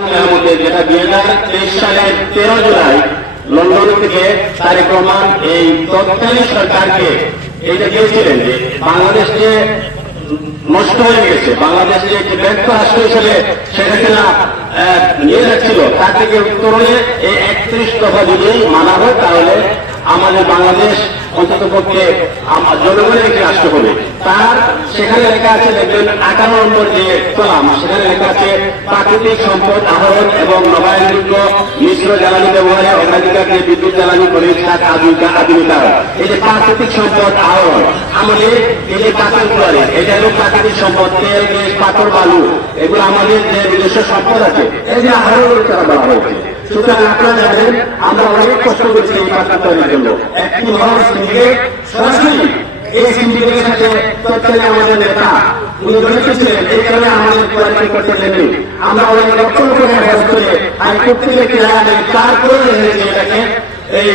মধ্যে যেটা দুই হাজার তেইশ সালের তেরো জুলাই লন্ডন থেকে তারেক রহমান এই তৎকালীন সরকারকে এইটা দিয়েছিলেন যে বাংলাদেশ যে নষ্ট হয়ে গেছে বাংলাদেশ যে একটি ব্যর্থ রাষ্ট্র হিসেবে আহ, নিয়ে যাচ্ছিল তার থেকে উত্তরণে এই একত্রিশ দফা যদি মানা হয় তাহলে আমাদের বাংলাদেশ অন্তত পক্ষে জনগণের একটি রাষ্ট্র হবে। তার সেখানে লেখা আছে দেখবেন আঠারো নম্বর যে কলাম সেখানে লেখা আছে, প্রাকৃতিক সম্পদ আহরণ এবং নবায়নযোগ্য মিশ্র জ্বালানি ব্যবহারে অগ্রাধিকার দিয়ে বিদ্যুৎ জ্বালানি পরিষ্কার আধুনিকা- আধুনিকায়ন এই যে প্রাকৃতিক সম্পদ আহরণ, আমাদের এই যে পাথর কুয়ারি এটা হলো প্রাকৃতিক সম্পদ, তেল, গ্যাস, পাথর, বালু, এগুলো আমাদের যে নিজস্ব সম্পদ আছে, এই যে আহরণ করা বলা হয়েছে সুতরাং আপনারা জানেন, আমরা অনেক কষ্ট করেছি এই পাথর তৈরির জন্য। একটি মহান সিন্ডিকেট সরাসরি এই সিন্ডিকেটের সাথে আমাদের নেতা উনি বলেছিলেন এই কারণে আমাদের করতে দেননি। আমরা অনেক খরচ করে হাইকোর্ট থেকে কেনা তারপরে এই